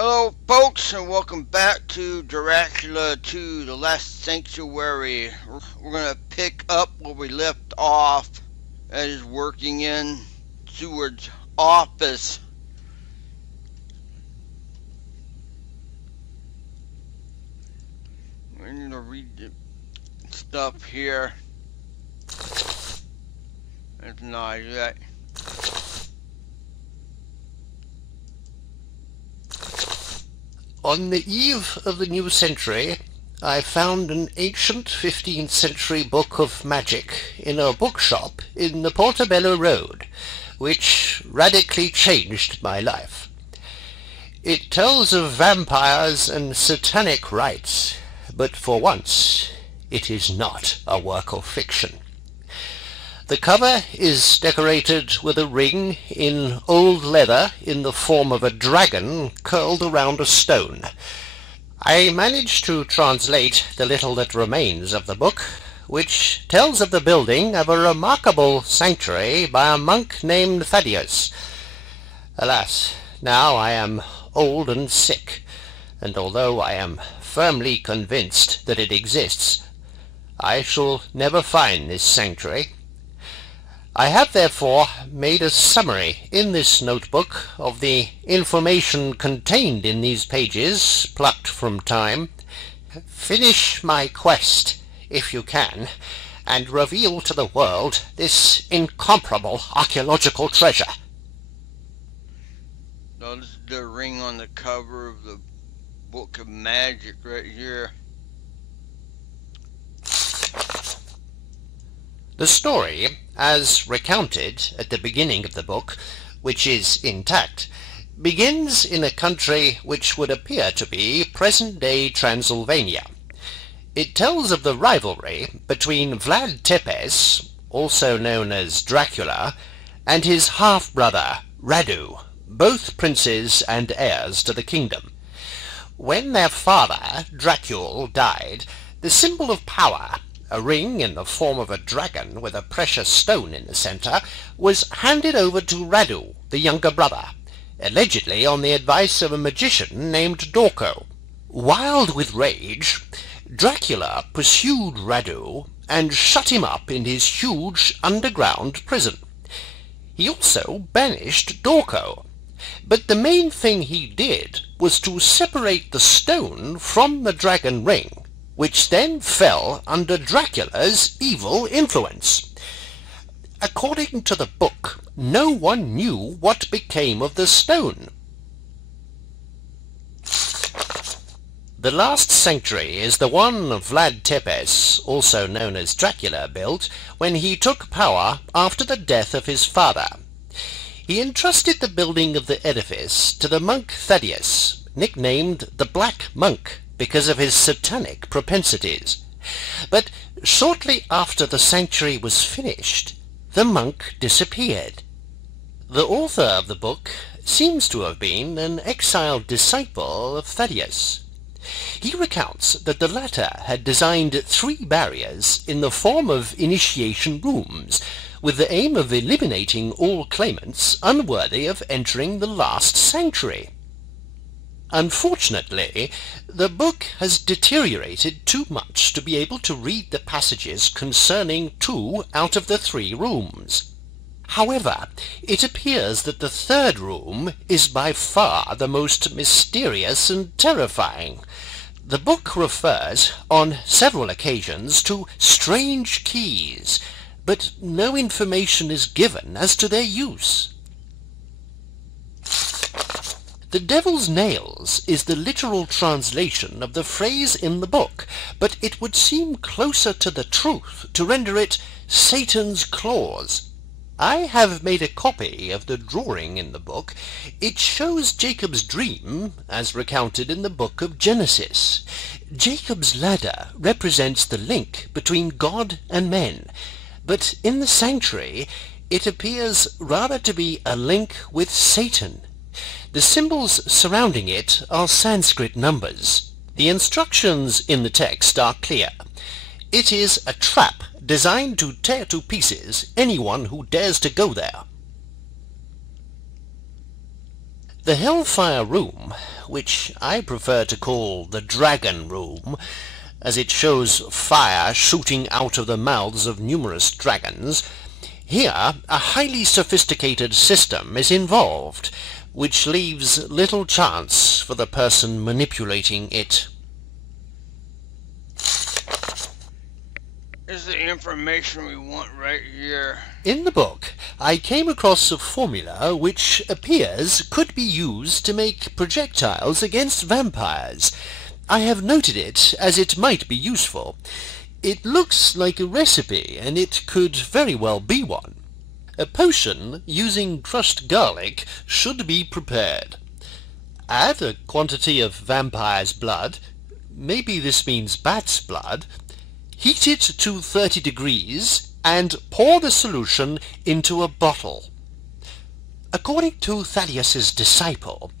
Hello, folks, and welcome back to Dracula 2, The Last Sanctuary. We're going to pick up where we left off. That is working in Seward's office. We need to read the stuff here. That's not yet. On the eve of the new century, I found an ancient 15th century book of magic in a bookshop in the Portobello Road, which radically changed my life. It tells of vampires and satanic rites, but for once it is not a work of fiction. The cover is decorated with a ring in old leather in the form of a dragon curled around a stone. I managed to translate the little that remains of the book, which tells of the building of a remarkable sanctuary by a monk named Thaddeus. Alas, now I am old and sick, and although I am firmly convinced that it exists, I shall never find this sanctuary. I have therefore made a summary in this notebook of the information contained in these pages, plucked from time. Finish my quest, if you can, and reveal to the world this incomparable archaeological treasure. Now, this is the ring on the cover of the Book of Magic right here. The story, as recounted at the beginning of the book, which is intact, begins in a country which would appear to be present-day Transylvania. It tells of the rivalry between Vlad Tepes, also known as Dracula, and his half-brother, Radu, both princes and heirs to the kingdom. When their father, Dracula, died, the symbol of power, a ring in the form of a dragon with a precious stone in the centre, was handed over to Radu, the younger brother, allegedly on the advice of a magician named Dorco. Wild with rage, Dracula pursued Radu and shut him up in his huge underground prison. He also banished Dorco, but the main thing he did was to separate the stone from the dragon ring, which then fell under Dracula's evil influence. According to the book, no one knew what became of the stone. The last sanctuary is the one Vlad Tepes, also known as Dracula, built when he took power after the death of his father. He entrusted the building of the edifice to the monk Thaddeus, nicknamed the Black Monk, because of his satanic propensities. But shortly after the sanctuary was finished, the monk disappeared. The author of the book seems to have been an exiled disciple of Thaddeus. He recounts that the latter had designed 3 barriers in the form of initiation rooms, with the aim of eliminating all claimants unworthy of entering the last sanctuary. Unfortunately, the book has deteriorated too much to be able to read the passages concerning 2 out of the 3 rooms. However, it appears that the 3rd room is by far the most mysterious and terrifying. The book refers on several occasions to strange keys, but no information is given as to their use. The Devil's Nails is the literal translation of the phrase in the book, but it would seem closer to the truth to render it Satan's claws. I have made a copy of the drawing in the book. It shows Jacob's dream, as recounted in the book of Genesis. Jacob's ladder represents the link between God and men, but in the sanctuary it appears rather to be a link with Satan. The symbols surrounding it are Sanskrit numbers. The instructions in the text are clear. It is a trap designed to tear to pieces anyone who dares to go there. The Hellfire Room, which I prefer to call the Dragon Room, as it shows fire shooting out of the mouths of numerous dragons, here a highly sophisticated system is involved, which leaves little chance for the person manipulating it. This is the information we want right here. In the book, I came across a formula which appears could be used to make projectiles against vampires. I have noted it as it might be useful. It looks like a recipe, and it could very well be one. A potion using crushed garlic should be prepared. Add a quantity of vampire's blood, maybe this means bat's blood, heat it to 30 degrees and pour the solution into a bottle. According to Thaddeus's disciple,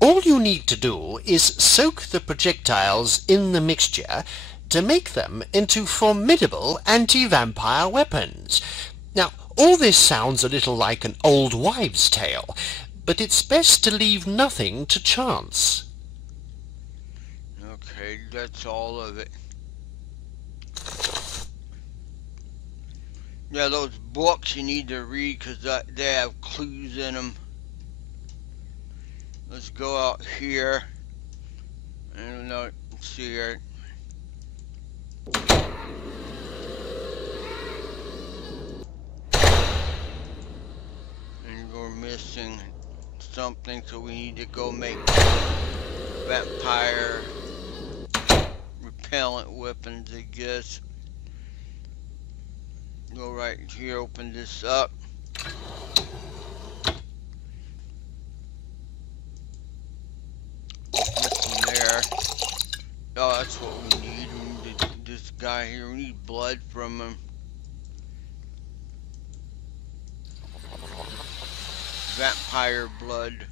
all you need to do is soak the projectiles in the mixture to make them into formidable anti-vampire weapons. Now, all this sounds a little like an old wives' tale, but it's best to leave nothing to chance. Okay, that's all of it. Yeah, those books you need to read because they have clues in them. Let's go out here. And let's see here. And we're missing something, so we need to go make vampire repellent weapons, I guess. Go right here, open this up. This in there. Oh, that's what we need. We need this guy here. We need blood from him. Vampire blood.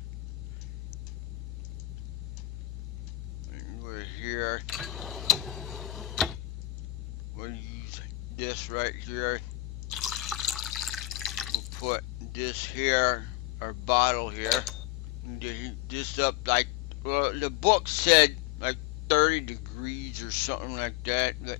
And we're here. We'll use this right here. We'll put this here, our bottle here. Heat this up like, well, the book said like 30 degrees or something like that. But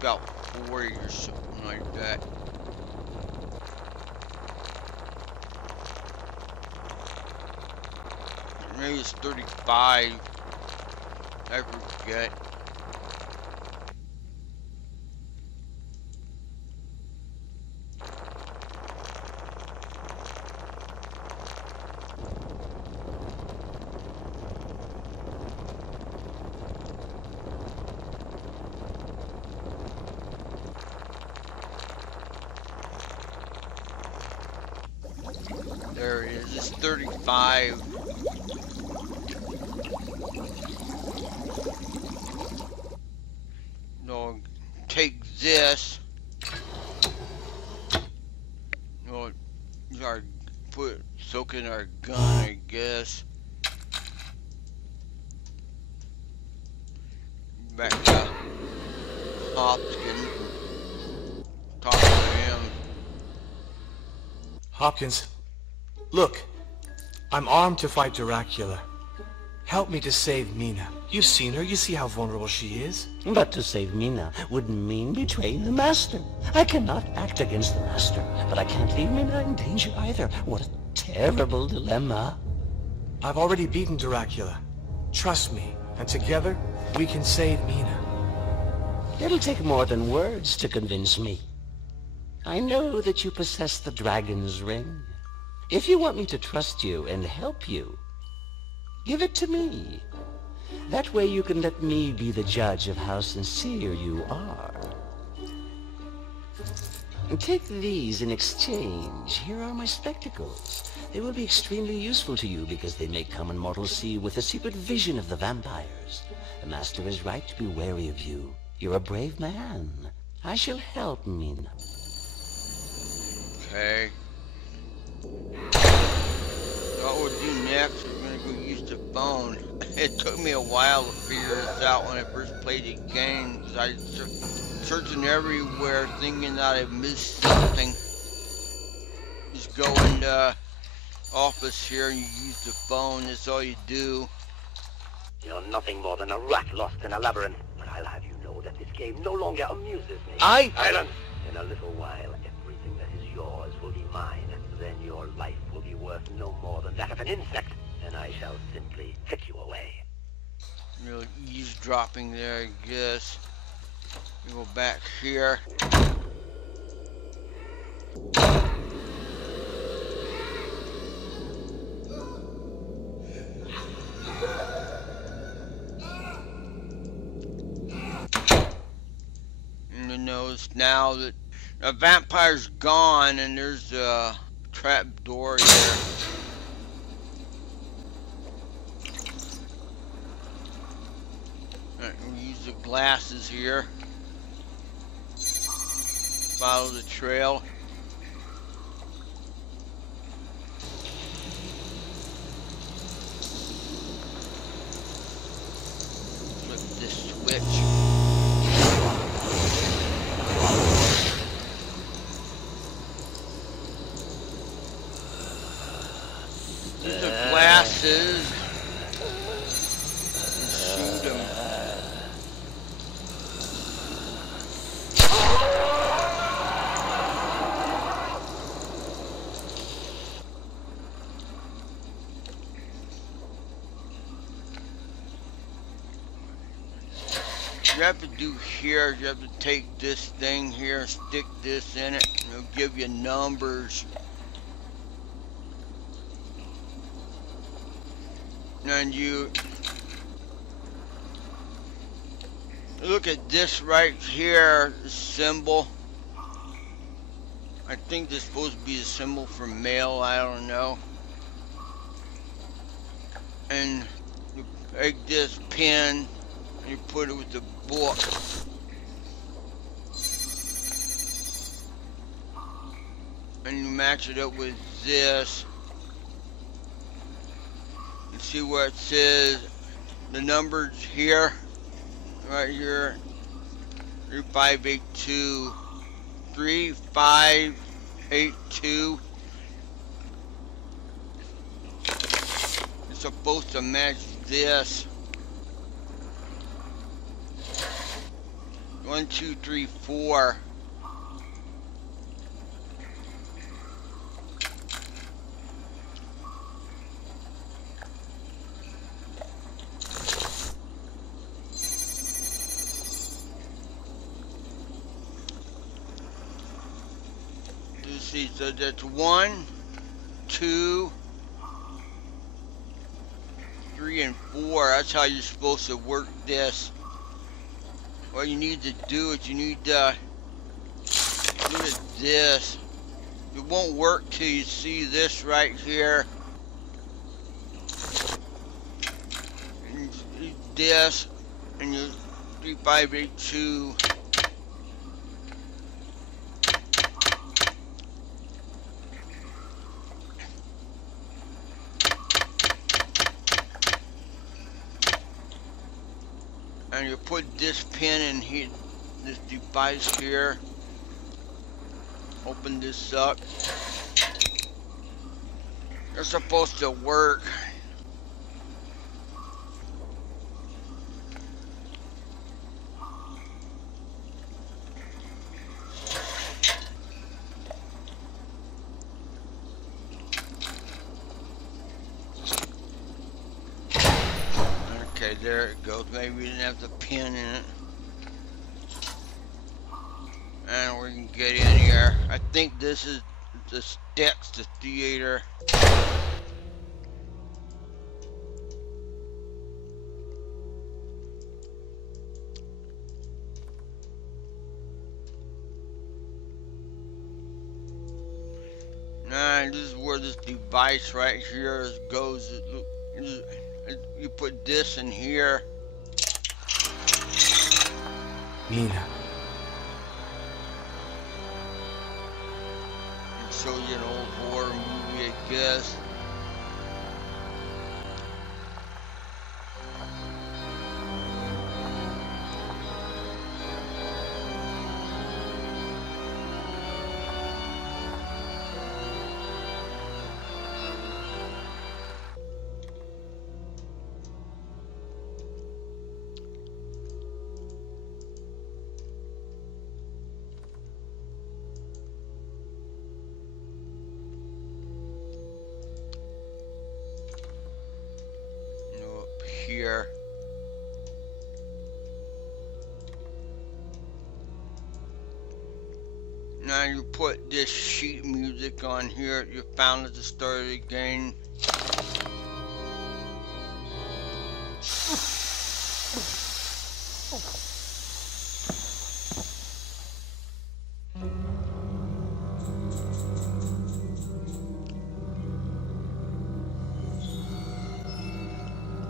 about 40 or something like that. Maybe it's 35. I forget. There it is. It's 35. No, take this. No, our soak in our gun, I guess. Back to Hopkins. Talk to him. Hopkins, look, I'm armed to fight Dracula. Help me to save Mina. You've seen her, you see how vulnerable she is. But to save Mina would mean betraying the Master. I cannot act against the Master, but I can't leave Mina in danger either. What a terrible dilemma. I've already beaten Dracula. Trust me, and together, we can save Mina. It'll take more than words to convince me. I know that you possess the dragon's ring. If you want me to trust you and help you, give it to me. That way you can let me be the judge of how sincere you are. Take these in exchange. Here are my spectacles. They will be extremely useful to you because they make common mortals see with a secret vision of the vampires. The Master is right to be wary of you. You're a brave man. I shall help Mina. Okay. What we'll do next, we're gonna go use the phone. It took me a while to figure this out when I first played the game, because I searching everywhere thinking that I missed something. Just go into office here and you use the phone, that's all you do. You're nothing more than a rat lost in a labyrinth. But I'll have you know that this game no longer amuses me. Silence! In a little while, everything that is yours will be mine. Then your life will be worth no more than that of an insect, and I shall simply take you away. Real eavesdropping there, I guess. We go back here. And you notice now that a vampire's gone and there's a trap door here. Alright, we'll use the glasses here. Follow the trail. Flip this switch. Use the glasses. And shoot them. You have to do here, you have to take this thing here and stick this in it, and it'll give you numbers. And you look at this right here, the symbol. I think this is supposed to be a symbol for mail, I don't know. And you take this pen and you put it with the book. And you match it up with this. And see where it says the numbers here. Right here. 3582. 3582. It's supposed to match this. 1, 2, 3, 4. Let's see, so that's 1, 2, 3, and 4. That's how you're supposed to work this. What you need to do is you need to look at this. It won't work till you see this right here. And you this, and you 3582. And you put this pin in here, this device here. Open this up. They're supposed to work. Okay, there it goes. Maybe we didn't have the pin in it. And we can get in here. I think this is the Styx, the theater. And this is where this device right here goes. You put this in here. Mina. show you an old horror movie, I guess. Up here. Now you put this sheet music on here you found at the start of the game.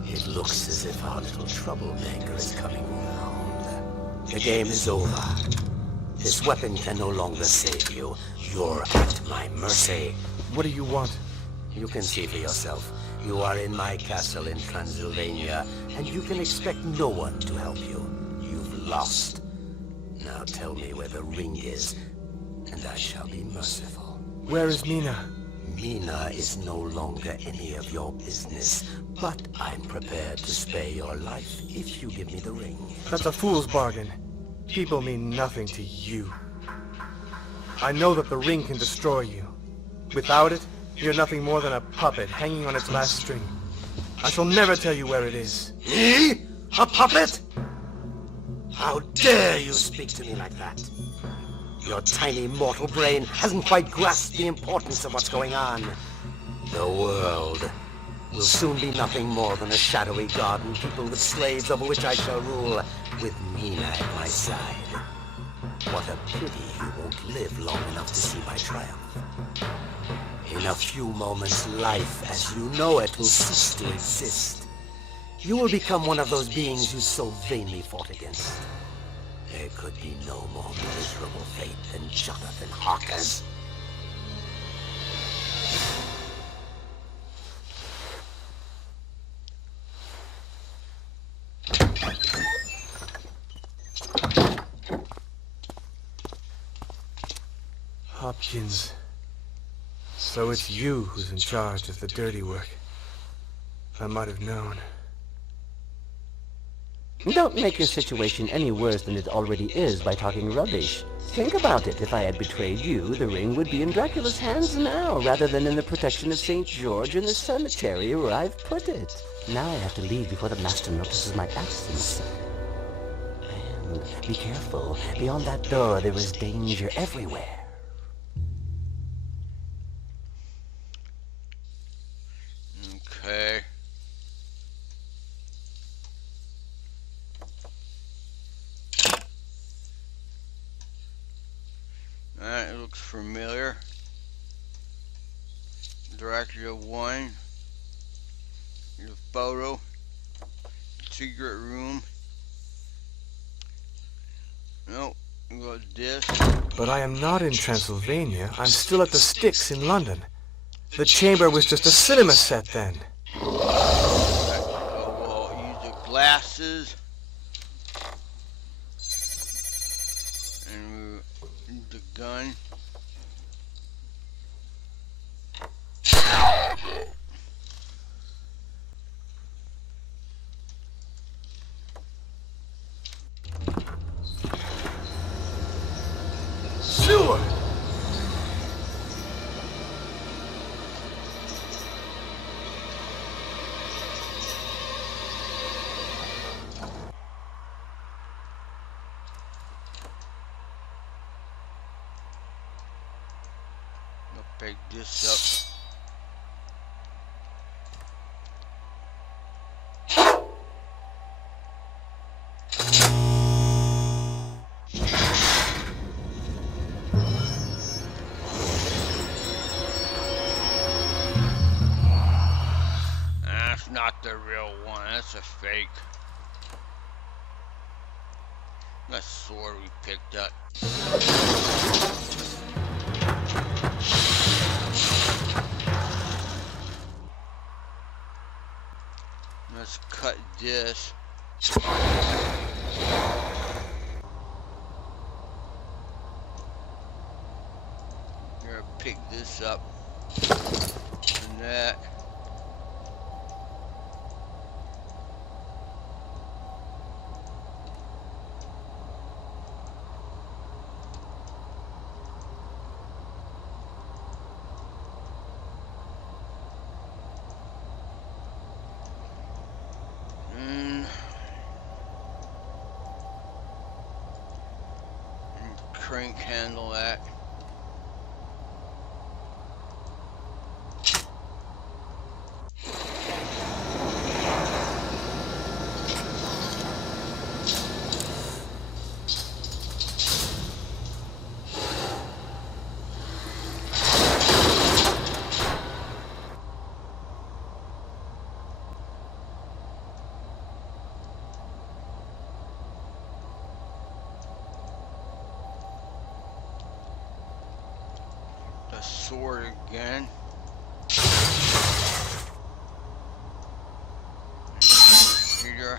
It looks as if our little troublemaker is coming around. The game is over. This weapon can no longer save you. You're at my mercy. What do you want? You can see for yourself. You are in my castle in Transylvania, and you can expect no one to help you. You've lost. Now tell me where the ring is, and I shall be merciful. Where is Mina? Mina is no longer any of your business, but I'm prepared to spare your life if you give me the ring. That's a fool's bargain. People mean nothing to you. I know that the ring can destroy you. Without it, you're nothing more than a puppet hanging on its last string. I shall never tell you where it is. Me? A puppet? How dare you speak to me like that? Your tiny mortal brain hasn't quite grasped the importance of what's going on. The world will soon be nothing more than a shadowy garden peopled with slaves over which I shall rule, with Mina at my side. What a pity you won't live long enough to see my triumph. In a few moments, life as you know it will cease to exist. You will become one of those beings you so vainly fought against. There could be no more miserable fate than Jonathan Harker's. Hopkins. So it's you who's in charge of the dirty work. I might have known. Don't make your situation any worse than it already is by talking rubbish. Think about it. If I had betrayed you, the ring would be in Dracula's hands now, rather than in the protection of St. George in the cemetery where I've put it. Now I have to leave before the master notices my absence. And be careful. Beyond that door, there is danger everywhere. Okay. Alright, it looks familiar. Dracula 1. Here's a photo. Secret room. Nope, we got this. But I am not in Transylvania. I'm still at the Styx in London. The chamber was just a cinema set then. We'll use the glasses. And the gun. Sewer! I'll pick this up. That's not the real one, that's a fake. That sword we picked up. this. We're gonna pick this up and that. Crank handle that. The sword again. Here.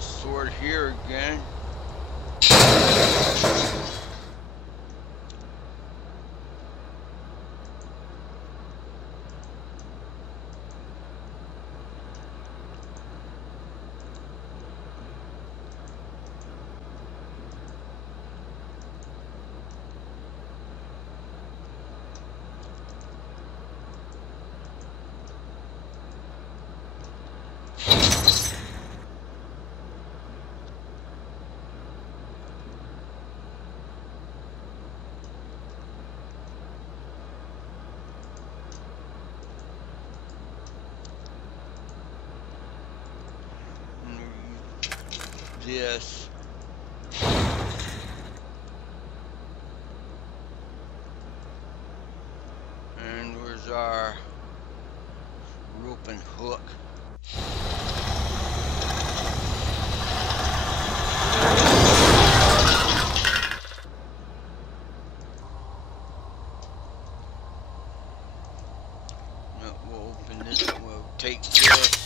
Sword here again. This. And where's our rope and hook? No, we'll open this, we'll take this.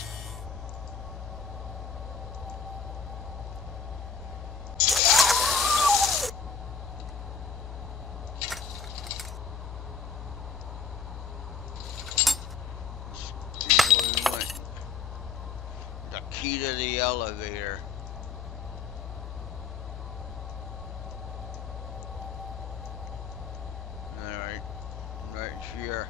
Key to the elevator. Alright, right here.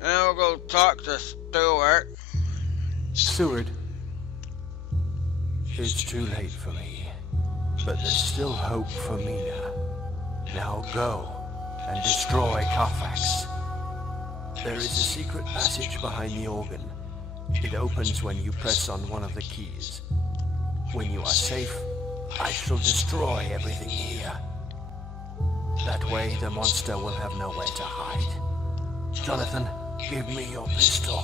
Now we'll go talk to Stuart. Seward. It's too late for me, but there's still hope for Mina. Now go and destroy Carfax. There is a secret passage behind the organ. It opens when you press on one of the keys. When you are safe, I shall destroy everything here. That way the monster will have nowhere to hide. Jonathan, give me your pistol.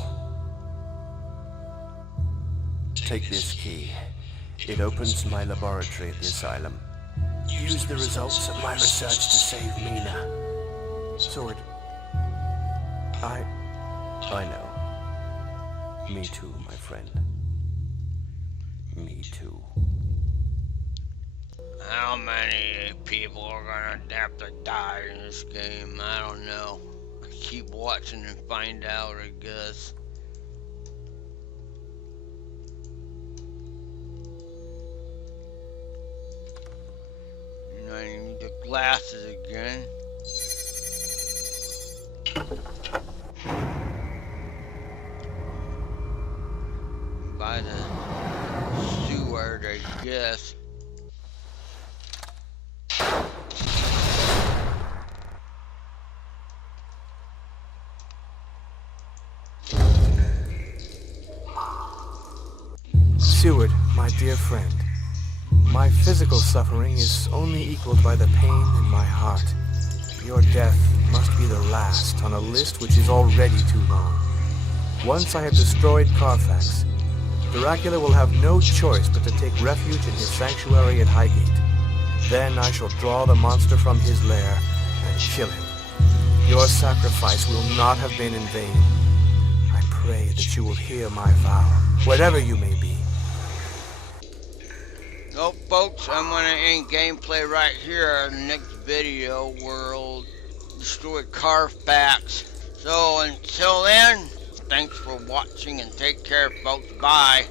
Take this key. It opens my laboratory at the asylum. Use the results of my research to save Mina. Sword. I know. Me too, my friend. Me too. How many people are gonna have to die in this game? I don't know. Keep watching and find out, I guess. You know, I need the glasses again. By the steward, I guess. Seward, my dear friend, my physical suffering is only equaled by the pain in my heart. Your death must be the last on a list which is already too long. Once I have destroyed Carfax, Dracula will have no choice but to take refuge in his sanctuary at Highgate. Then I shall draw the monster from his lair and kill him. Your sacrifice will not have been in vain. I pray that you will hear my vow, wherever you may be. So folks, I'm going to end gameplay right here in the next video where we'll destroy Carfax. So until then, thanks for watching and take care folks. Bye.